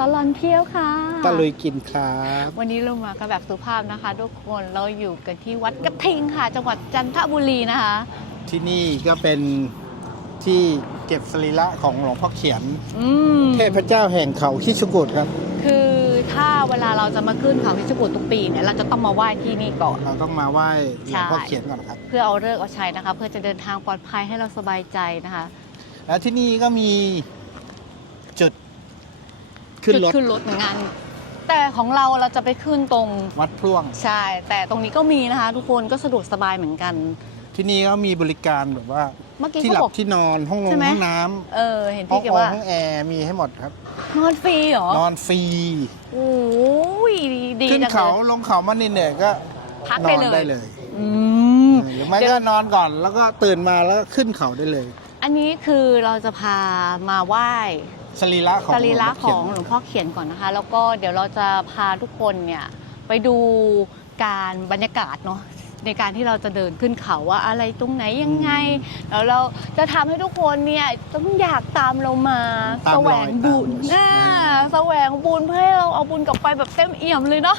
ตลอนเที่ยวค่ะ ตะลุยกินครับ วันนี้เรามากันแบบสุภาพนะคะ ทุกคนเราอยู่กันที่วัดกระทิงค่ะ จังหวัดจันทบุรีนะคะ ที่นี่ก็เป็นที่เก็บสรีระของหลวงพ่อเขียน อืมเทพเจ้าแห่งเขาคิชกุฎครับ คือถ้าเวลาเราจะมาขึ้นเขาพิชกุฎทุกปีเนี่ยเราจะต้องมาไหว้ที่นี่ก่อน เราต้องมาไหว้หลวงพ่อใช่เขียนก่อนครับ เพื่อเอาเลิกษ์เอาชัยนะคะ เพื่อจะเดินทางปลอดภัยให้เราสบายใจนะคะ แล้วที่นี่ก็มีจุด ขึ้นรถ จุดขึ้นรถเหมือนกัน แต่ของเราเราจะไปขึ้นตรงวัดพล่วง ใช่ แต่ตรงนี้ก็มีนะคะ ทุกคนก็สะดวกสบายเหมือนกัน ที่นี่ก็มีบริการแบบว่า เมื่อกี้ที่เขาหลับอก บที่นอนห้องลงใช่ไหม ห้องน้เออ เห็นำห้องพี่แกอว่าห้องแอร์มีให้หมดครับ นอนฟรีเหรอ นอนฟรีโอ้ยดีขึ้นจังเขาเลยลงเขามาเหนื่อยๆก็พักนได้อนเลยได้เลยอืม หรือไม่ก็นอนก่อนแล้วก็ตื่นมาแล้วก็ขึ้นเขาได้เลย อันนี้คือเราจะพามาไหว้ สรีระของสรีระหลวงพ่ของเขียนหลวงพ่อเขียนก่อนนะคะ แล้วก็เดี๋ยวเราจะพาทุกคนเนี่ยไปดูการบรรยากาศเนาะในการที่เราจะเดินขึ้นเขาว่าอะไรตรงไหนยังไง แล้วเราจะทำให้ทุกคนเนี่ยต้องอยากตามเรามาตามแสรวอยงบุญตามรอยน่าแสวงบุญเพื่อให้เราเอาบุญกลับไปแบบเต็มเอี่ยมเลยเนาะ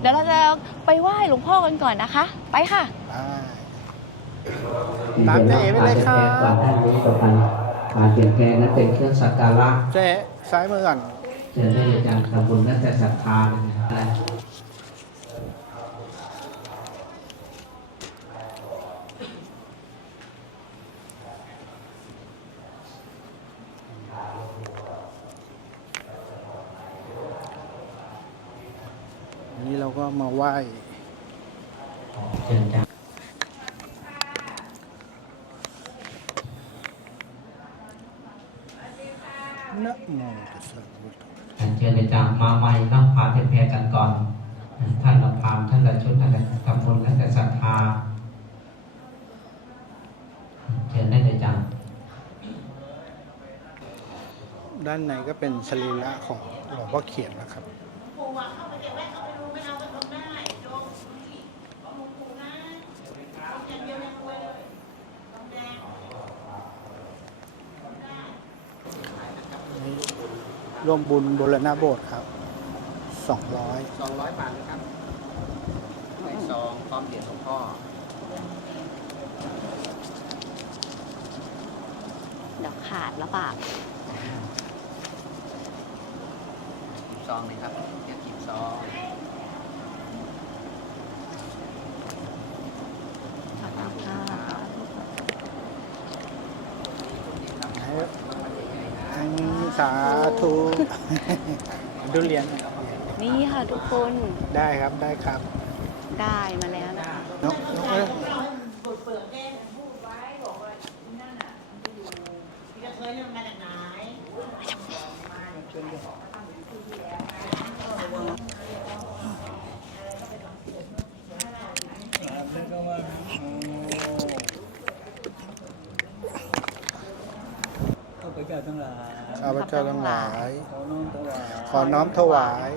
เดี๋ยวเราจะไปไหว้หลวงพ่อกันก่อนนะคะ ไปค่ะอ่าตามเจ๊เอ๋ไปเลยครับ การเปลี่ยนแปลงนั้นเป็นเครื่องสักการะเจ๊ซ้ายมือก่อนเชิญได้เลยจารย์ทำบุญและแต่ศรัทธานะครับอันนี้เราก็มาไหว้เชิญจา นะโมตัสสะภะคะวะโตเชิญเลยจารย์มาใหม่นะพาเปแพรกันก่อน ท่านละพามท่านละชุดท่านละตำบุญและแต่ศรัทธาเชิญได้เลยจารย์ด้านในก็เป็นสรีระของหลวงพ่อเขียนนะครับ ร่วมบุญบุรณะโบสถ์ครับสองร้อยสองร้อยบาทนะครับในซองพร้อมเหรียญหลวงพ่อเดี๋ยวขาดแล้วเปล่าซองเลยครับเรียกกิบซองอันสา ธุดูเหรียญนี่ค่ะทุกคนได้ครับได้ครับ ได้มาแล้วนะคะนกนกเอ้ยข้าพเจ้าทั้งหลายข้าพเจ้าทั้งหลาย ขอน้อมถวาย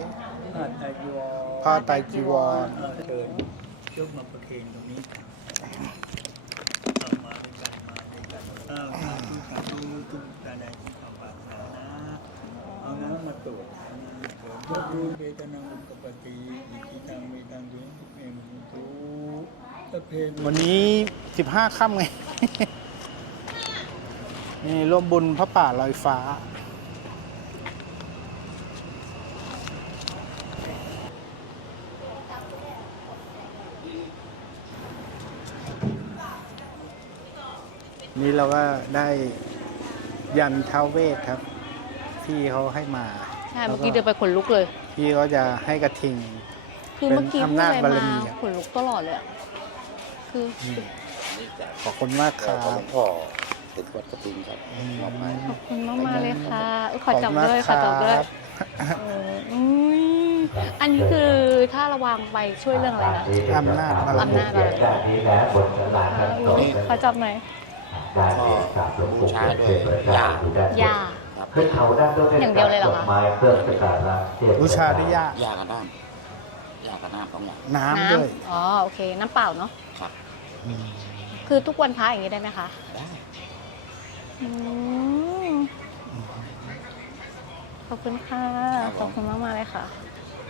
ผ้าไตรจีวรเชิญยกมาประเคนตรงนี้เอามาด้วยกันมาด้วยกันเอาสาธุสาธุทุกตาใดที่เข้าปากนานะเอาน้ำมาตรวจยกรูปเวทนาอุปปติอิทิตังเวตังดุเอมุตุสพเพนวันนี้15ค่ำไง นี่ร่วมบุญพระป่าลอยฟ้า นี่เราก็ได้ยันท้าวเวทครับ ที่เขาให้มาใช่เมื่อกี้เดินไปขนลุกเลย พี่เขาจะให้กระทิง คือเมื่อกี้เป็นพูดอำนาจอะไรบารมามีอะขนลุกตลอดเลยอะคือ ขอบคุณมากครับ หลวงพ่อติดวัดกระทิงครับมอบให้ขอบคุณมากมากๆเลยค่ะเอ้ยขอจับขอบคุณมากด้วยขอจับด้วยครับเอออุ้ยอันนี้คือถ้าระวังไปช่วยเรื่องอะไรนะ อำนาจบารอำมีนาจอะไรด้านนี้แล้วบนสลาการตกขอจับหน่อยด้านนี้กับหลวงปู่บูชาด้วยยา ยาขึ้นเขาด้านด้วยอย่างเดียวเลยเหรอคะไม้เครื่องสักการะเทพบูชาด้วยยากยากับน้ำยากับน้ำต้องอย่างน้ำด้วยอ๋อ โอเค น้ำเปล่าเนาะ ครับ คือทุกวันพระอย่างนี้ได้ไหมคะ ได้อืม ขอบคุณค่ะขอบคุณมากมากๆเลยค่ะ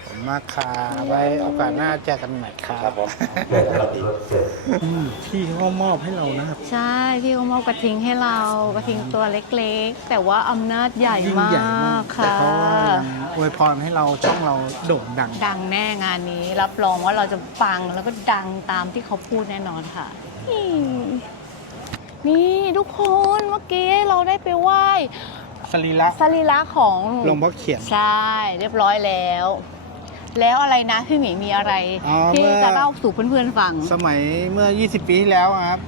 ขอบคุณมากค่ะไว้โอกาสหน้าเจอกันใหม่ครับครับผมอืมที่เขามอบให้เรานะครับ ใช่ พี่เขามอบกระทิงให้เรากระทิงตัวเล็กๆ แต่ว่าอำนาจใหญ่ยิ่งมาใหญ่มากกแต่ค่ะ เขายังอวยพรให้เราช่องเราโด่งดัง ดังแน่งานนี้ รับรองว่าเราจะปังแล้วก็ดังตามที่เขาพูดแน่นอนค่ะ นี่นี่ ทุกคนเมื่อกี้เราได้ไปไหว้สรีระสรีระของหลวงพ่อเขียน ใช่เรียบร้อยแล้ว แล้วอะไรนะพี่หมีมีอะไร อ๋อที่เมื่อ จะเล่าสู่เพื่อนๆฟัง สมัยเมื่อ 20 ปีที่แล้วอะครับ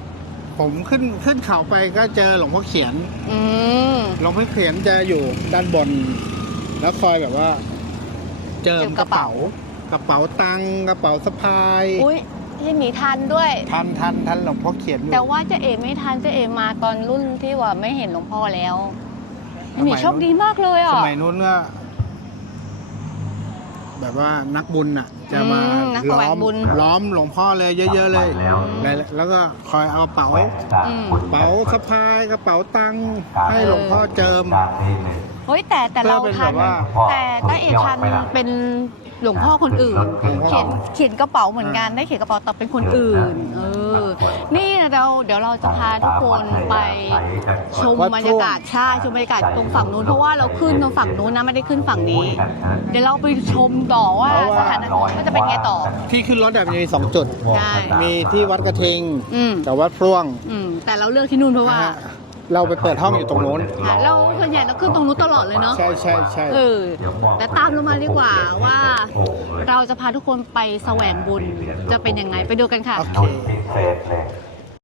ผมขึ้นขึ้นเขาไปก็เจอหลวงพ่อเขียน อืม หลวงพ่อเขียนจะอยู่ด้านบน แล้วคอยแบบว่า เจิมกระเป๋า กระเป๋าตังค์กระเป๋าสะพาย อุ้ย พี่หมีทันด้วย ทันทันทันหลวงพ่อเขียนอยู่ แต่ว่าเจะเอไม่ทันเจะเอมาตอนรุ่นที่ว่าไม่เห็นหลวงพ่อแล้วพี่หมีสมัยโชคดีมากเลยสอะ มัยนู้นก็แบบว่านักบุญอะ จะมาอืมนักแสวล้งอมบุญ ล้อมหลวงพ่อเลยเยอะ ๆ เลย แล้วแล้วก็คอยเอากระเป๋าอืม กระเป๋าสะพายกระเป๋าตังค์ให้หลวงพ่อเจิม เฮ้ยแต่แต่เราเพื่อเป็นทันแบบว่า แต่ต้าเอทันเป็น หลวงพ่อคนอื่นหลวงพ่อเขียนเขียนกระเป๋าเหมือนกันได้เขียนกระเป๋าแต่เป็นคนอื่น เออ นี่เราเดี๋ยวเราจะพาทุกคนไปชมบรรยากาศใช่ชมบรรยากาศตรงฝั่งนู้นเพราะว่าเราขึ้นตรงฝั่งนู้นนะไม่ได้ขึ้นฝั่งนี้ เดี๋ยวเราไปชมต่อว่าสถานะว่าจะเป็นไงต่อ ที่ขึ้นรถแบบมีสองจุด ใช่ มีที่วัดกระทิงอืมกับวัดพร่วง อืมแต่เราเลือกที่นู่นเพราะว่านะฮะ เราไปเปิดห้องอยู่ตรงโน้น ค่ะเราส่วนใหญ่เราขึ้นตรงนู้นตลอดเลยเนาะใช่ใช่ใช่เออแต่ตามเรามาดีกว่าว่า เราจะพาทุกคนไปแสวงบุญจะเป็นยังไงไปดูกันค่ะ โอเคพิเศษเลย